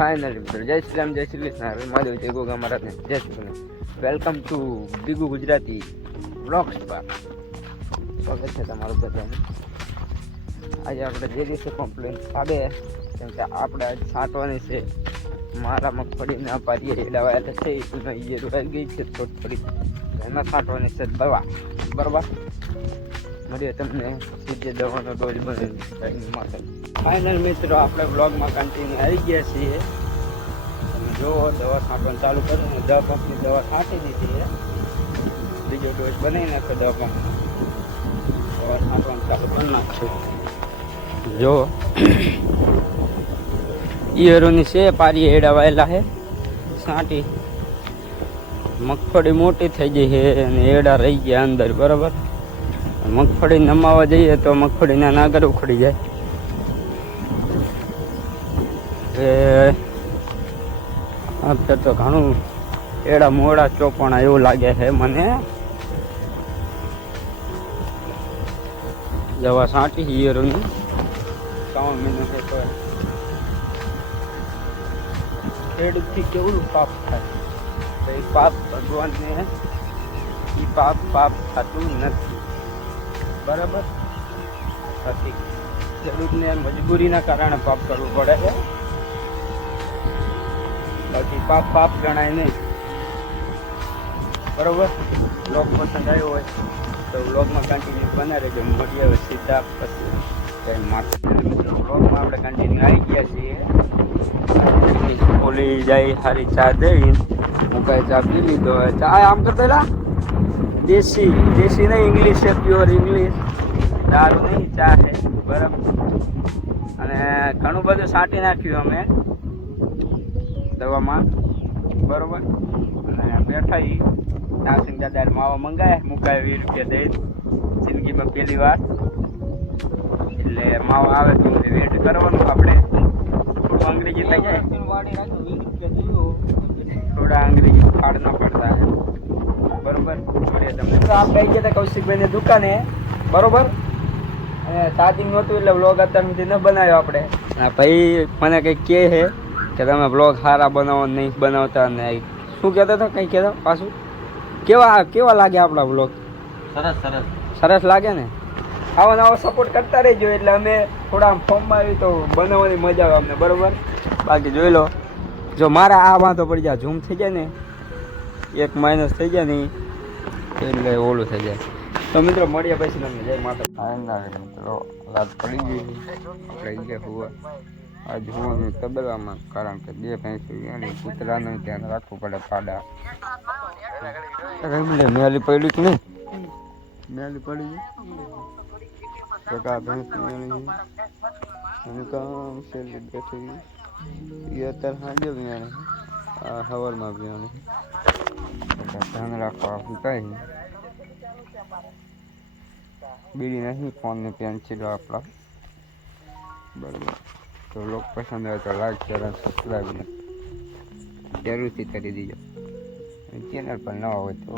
Finally મિત્રો જય શ્રી રામ, જય શ્રી કૃષ્ણ, મહાદેવ, જય ગોગા મહારાજને જય શ્રી કૃષ્ણ. વેલકમ ટુ બીગુ ગુજરાતી બ્લોગ્સ પર સ્વાગત છે તમારું બધાનું. આજે આપણે જે દિવસે કમ્પ્લેન આવે કેમ કે આપણે આજે સાંટવાની છે. મારા મગફળીના પારીએ એડાવાયા છે એ રોવાઈ ગઈ છે થોડી એમાં સાંટવાની છે દવા. બરાબર, મળીએ તમને સીધે દવાનો ડોઝ બનાવી માટે. ફાઇનલ મિત્રો આપણે બ્લોગમાં કન્ટિન્યુ આવી ગયા છીએ. તમે જો દવા છાંટવાનું ચાલુ કર્યું ને 10 પંપની દવા છાંટી દીધી છે. બીજો ડોઝ બનાવી નાખ્યો 10 પંપનો. દવા છાંટવાનું ચાલુ કરી નાખશું. જો ઈયરોની છે પારી એડાવાયેલા છે છાંટી. મગફળી મોટી થઈ ગઈ છે અને એડા રહી ગયા અંદર. બરાબર, મગફળી નમાવા જઈએ તો મગફળીના નાગર ઉખડી જાય. અત્યારે તો ઘણું એડા મોડા ચોપણા એવું લાગે છે મને. દવા છાંટી ઈયરોની 3 મહિના છે તો ખેડૂતથી કેવું પાપ થાય. એ પાપ ભગવાનને એ પાપ થતું નથી. બરાબર, નથી. ખેડૂતને મજબૂરીના કારણે પાપ કરવું પડે છે, બાકી પાપ ગણાય નહીં. બરાબર, બ્લોગ પસંદ આવ્યો હોય તો બ્લોગમાં કન્ટિન્યુ બનાવી રહેજો. મળીએ હવે સીધા પછી કંઈ માથે બ્લોગમાં આપણે કન્ટિન્યુ આવી ગયા છીએ. ઓલી જાય સારી ચા દેવી મુકાય ચા પી લીધો હોય. ચા આમ કરતા દેશી નહીં, ઇંગ્લિશ છે, પ્યોર ઇંગ્લિશ. દારૂ નહીં, ચા છે. બરાબર, અને ઘણું બધું છાંટી નાખ્યું અમે દવામાં. બરાબર, અને બેઠા નાસિંગ દાદા માવા મંગાયા, મુકાય 20 રૂપિયા દઈ જિંદગીમાં પહેલી વાર. એટલે માવા આવે તો વેટ કરવાનું આપણે. થોડું અંગ્રેજી થઈ જાય, થોડા અંગ્રેજી ફાડ ના પડતા. બરોબર, મળીએ તમને. આપણે આવી ગયા હતા કૌશિકભાઈની દુકાને. બરોબર, અને ચાર્જિંગ નહોતું એટલે વ્લોગ અત્યાર સુધી ન બનાવ્યો આપણે. ભાઈ મને કંઈક કહે છે કે તમે વ્લોગ સારા બનાવો નહીં બનાવતા. ને શું કહેતા હતા, કંઈ કહેતા પાછું? કેવા લાગે આપણા વ્લોગ? સરસ લાગે ને. આવો નવો સપોર્ટ કરતા રહેજો એટલે અમે થોડા ફોર્મમાં આવી તો બનાવવાની મજા આવે અમને. બરાબર, બાકી જોઈ લો, જો મારા આ વાંધો પડી જાય, ઝૂમ થઈ જાય ને, 1 માઇનસ થઈ જાય ને એટલે ઓલું થઈ જાય. તો મિત્રો મળીએ પછી તમને. જય માતા. મિત્રો રાત પડી ગઈ આપણે ગયા હુવા. આજ હુવાનું તબેલામાં, કારણ કે 2 ભેંસો કૂતરાનું ધ્યાન રાખવું પડે. પાડા મેલી પડી કે નહીં? મેલી પડી ગઈ ભેંસ અને કામ છેલ્લી બેઠી એ અત્યારે સાંજે વિયાણે સવારમાં વિયાણે ધ્યાન રાખવા કઈ બીડી નહીં. ફોનને પેન્સિલ આપણા. બરાબર, તો લોક પસંદ આવે તો લાઈક શેર અને સબસ્ક્રાઈબ જરૂરથી કરી દીજો. ચેનલ પર નવા હોય તો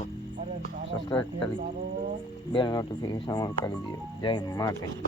સબસ્ક્રાઈબ કરી બેલ નોટિફિકેશન ઓન કરી દીજો. જય માતાજી.